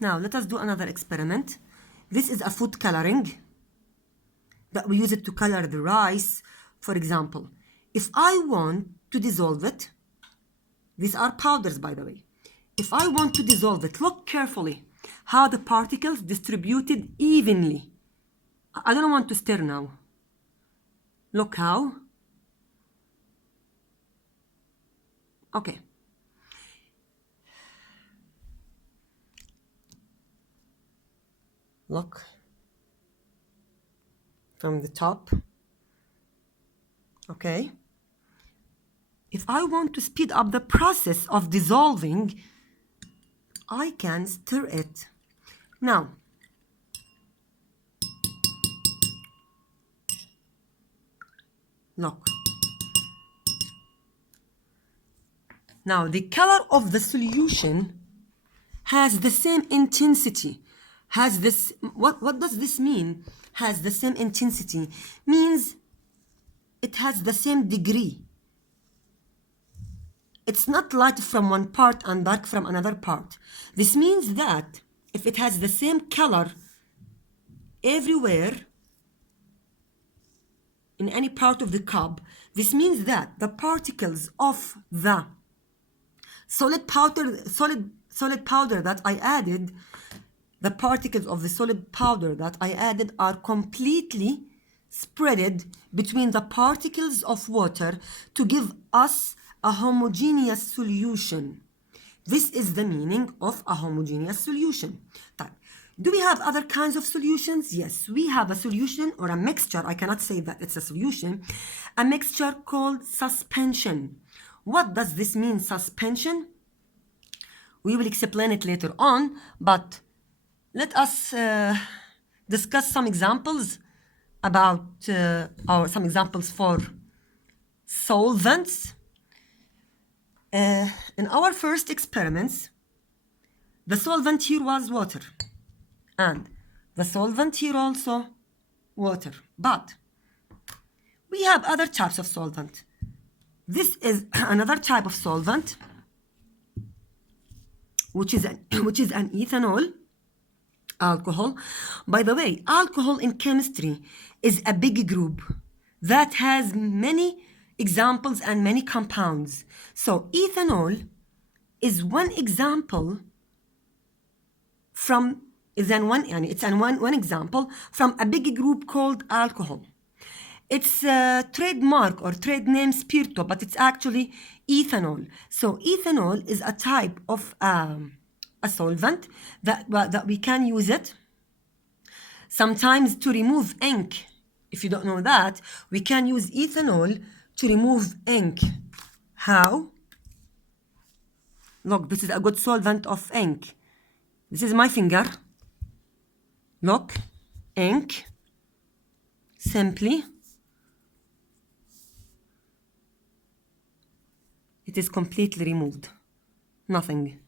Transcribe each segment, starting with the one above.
Now let us do another experiment. This is a food coloring that we use it to color the rice. For example, if I want to dissolve it, these are powders, by the way. If I want to dissolve it, look carefully how the particles distributed evenly. I don't want to stir now. Look how. Okay. Look. From the top. Okay. If I want to speed up the process of dissolving, I can stir it. Now, look. Now, the color of the solution has the same intensity. Has this, what does this mean? Has the same intensity. Means it has the same degree. It's not light from one part and dark from another part. This means that if it has the same color everywhere, in any part of the cup, this means that the particles of the solid powder that I added, the particles of the solid powder that I added are completely spread between the particles of water to give us a homogeneous solution. This is the meaning of a homogeneous solution. Do we have other kinds of solutions? Yes, we have a solution or a mixture. I cannot say that it's a solution. A mixture called suspension. What does this mean, suspension? We will explain it later on, but let us discuss some examples about some examples for solvents. In our first experiments, the solvent here was water, and the solvent here also water. But we have other types of solvent. This is another type of solvent, which is an ethanol alcohol. By the way, alcohol in chemistry is a big group that has many examples and many compounds. So ethanol is one example from one example from a big group called alcohol. It's a trademark or trade name spirito, but it's actually ethanol. So ethanol is a type of a solvent that we can use it sometimes to remove ink. If you don't know that, we can use ethanol to remove ink. How? Look, this is a good solvent of ink. This is my finger. Look, ink. Simply. It is completely removed. Nothing.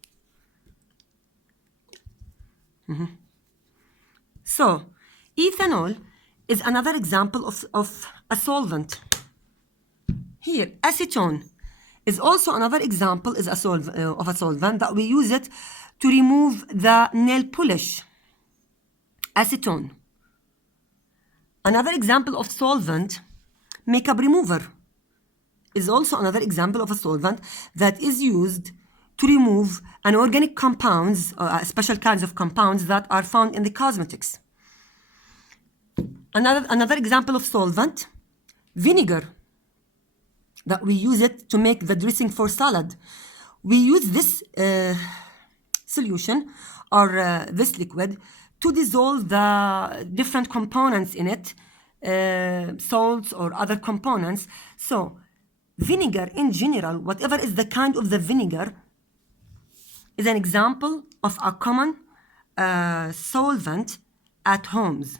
So, ethanol is another example of a solvent. Here, acetone is also another example of a solvent that we use it to remove the nail polish. Acetone. Another example of solvent, makeup remover, is also another example of a solvent that is used to remove inorganic compounds, special kinds of compounds that are found in the cosmetics. Another example of solvent, vinegar, that we use it to make the dressing for salad. We use this solution or this liquid to dissolve the different components in it, salts or other components. So vinegar in general, whatever is the kind of the vinegar, is an example of a common solvent at homes.